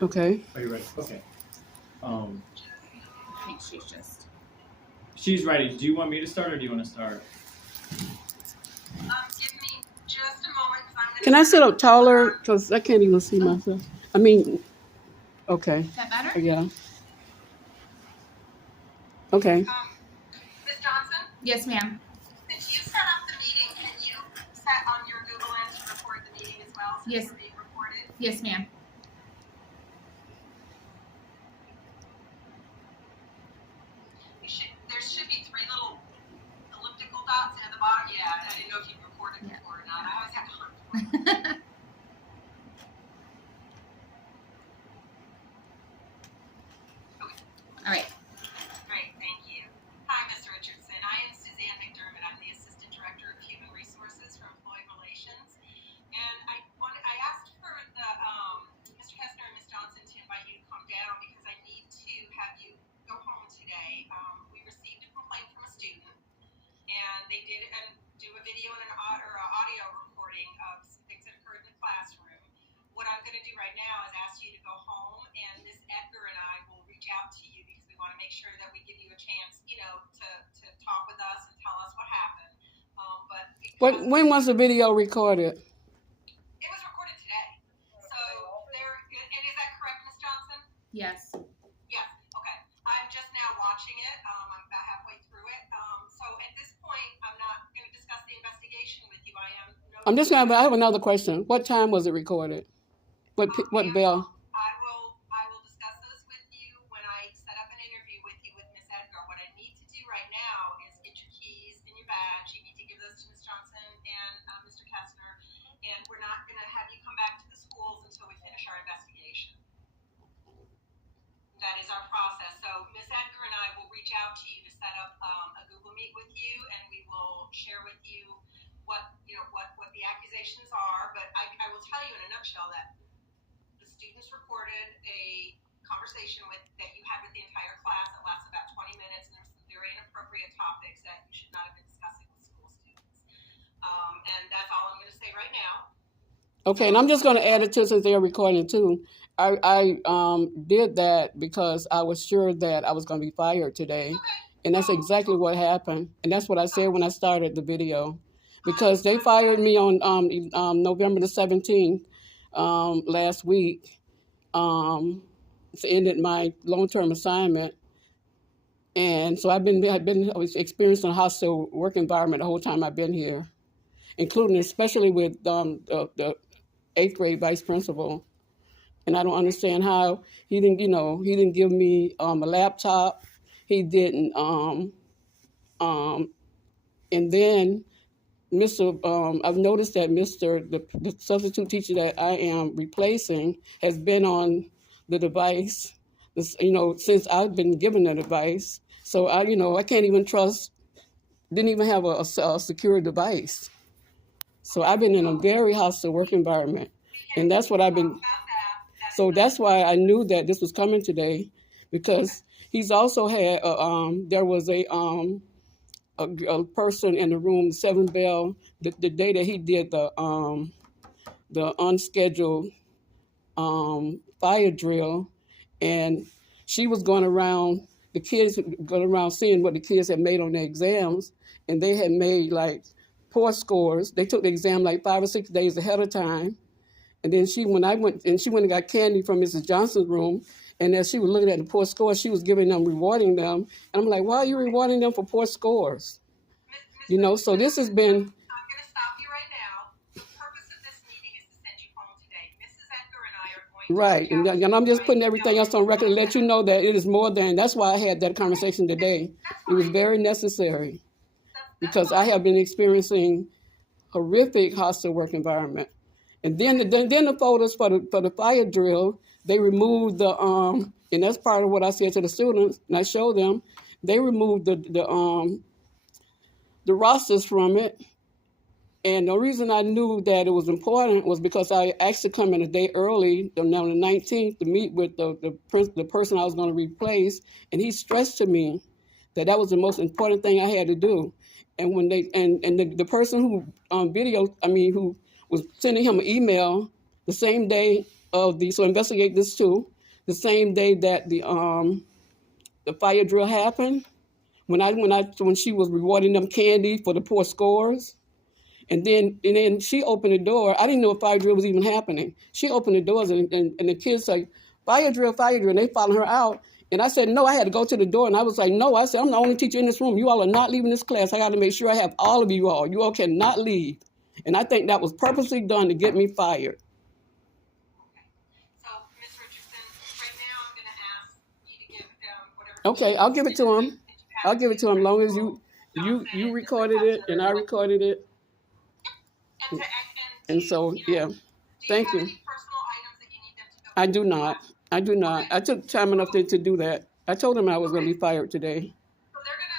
Okay. Are you ready? Okay. I think She's ready. Do you want me to start or do you want to start? Give me just a moment because I'm going to. Can I sit up taller? Because I can't even see myself. I mean, okay. Does that matter? Yeah. Okay. Ms. Johnson, Yes, ma'am. since you set up the meeting, can you set on your Google Lens to record the meeting as well since Yes. we're being recorded? Yes, ma'am. There should be 3 little elliptical dots at the bottom. Yeah, I didn't know if you recorded before or not. I always have to hunt for it. All right. Great, thank you. Hi, Mr. Richardson. I am Suzanne McDermott. I'm the Assistant Director of Human Resources for Employee Relations. And I asked for the Mr. Kessner and Ms. Johnson to invite you to come down because I need to have you go home today. We received a complaint from a student, and they did do a video and an audio recording of some things that occurred in the classroom. What I'm going to do right now is ask you to go home, and Ms. Edgar and I will reach out to you because we want to make sure that we give you a chance, to talk with us and tell us what happened. When was the video recorded? It was recorded today. So and is that correct, Ms. Johnson? Yes. Yes. Okay. I'm just now watching it. I'm about halfway through it. So at this point, I'm not going to discuss the investigation with you. I have another question. What time was it recorded? What bell? I will discuss those with you when I set up an interview with you with Ms. Edgar. What I need to do right now is get your keys and your badge. You need to give those to Ms. Johnson and Mr. Kessner. And we're not going to have you come back to the schools until we finish our investigation. That is our process. So Ms. Edgar and I will reach out to you to set up a Google Meet with you, and we will share with you what the accusations are. But I will tell you in a nutshell that the students recorded a conversation that you had with the entire class that lasted about 20 minutes, and there's some very inappropriate topics that you should not have been discussing with school students. And that's all I'm going to say right now. Okay, and I'm just going to add it to since they're recording too. I did that because I was sure that I was going to be fired today. Okay. And that's exactly what happened. And that's what I said when I started the video. Because they fired me on November the 17th last week. It's ended my long-term assignment. And so I was experiencing a hostile work environment the whole time I've been here, including especially with the 8th grade vice principal. And I don't understand how he didn't give me a laptop. He didn't, and then I've noticed that the substitute teacher that I am replacing has been on the device, since I've been given the device. So I can't even trust, didn't even have a secure device. So I've been in a very hostile work environment. And that's what so that's why I knew that this was coming today, because he's also had, there was a person in the room, 7 Bell, the day that he did the unscheduled fire drill, and she was going around, the kids going around seeing what the kids had made on their exams, and they had made like poor scores. They took the exam like 5 or 6 days ahead of time. And then she went and got candy from Mrs. Johnson's room. And as she was looking at the poor scores, she was rewarding them. And I'm like, why are you rewarding them for poor scores? So this has been... I'm going to stop you right now. The purpose of this meeting is to send you home today. Mrs. Edgar and I are going to... Right, and I'm just putting everything else on record to let you know that it is more than... That's why I had that conversation today. It was very necessary. Because I have been experiencing horrific hostile work environment. And then the photos for the fire drill, they removed the and that's part of what I said to the students, and I showed them. They removed the rosters from it, and the reason I knew that it was important was because I asked to come in a day early, on the 19th, to meet with the person I was going to replace, and he stressed to me that was the most important thing I had to do. And when the person who who was sending him an email the same day of the, so investigate this too, the same day that the fire drill happened, when she was rewarding them candy for the poor scores. And then she opened the door. I didn't know a fire drill was even happening. She opened the doors and the kids say, fire drill, and they followed her out. And I said, no, I had to go to the door. And I was like, no, I said, I'm the only teacher in this room. You all are not leaving this class. I got to make sure I have all of you all. You all cannot leave. And I think that was purposely done to get me fired. So, Ms. Richardson, right now I'm going to ask you to give whatever. Okay, I'll give it to him. I'll give it to him as long as you recorded it and I recorded it. And so, yeah, thank you. Do you have any personal items that you need them to go? I do not. I do not. I took time enough to do that. I told him I was going to be fired today.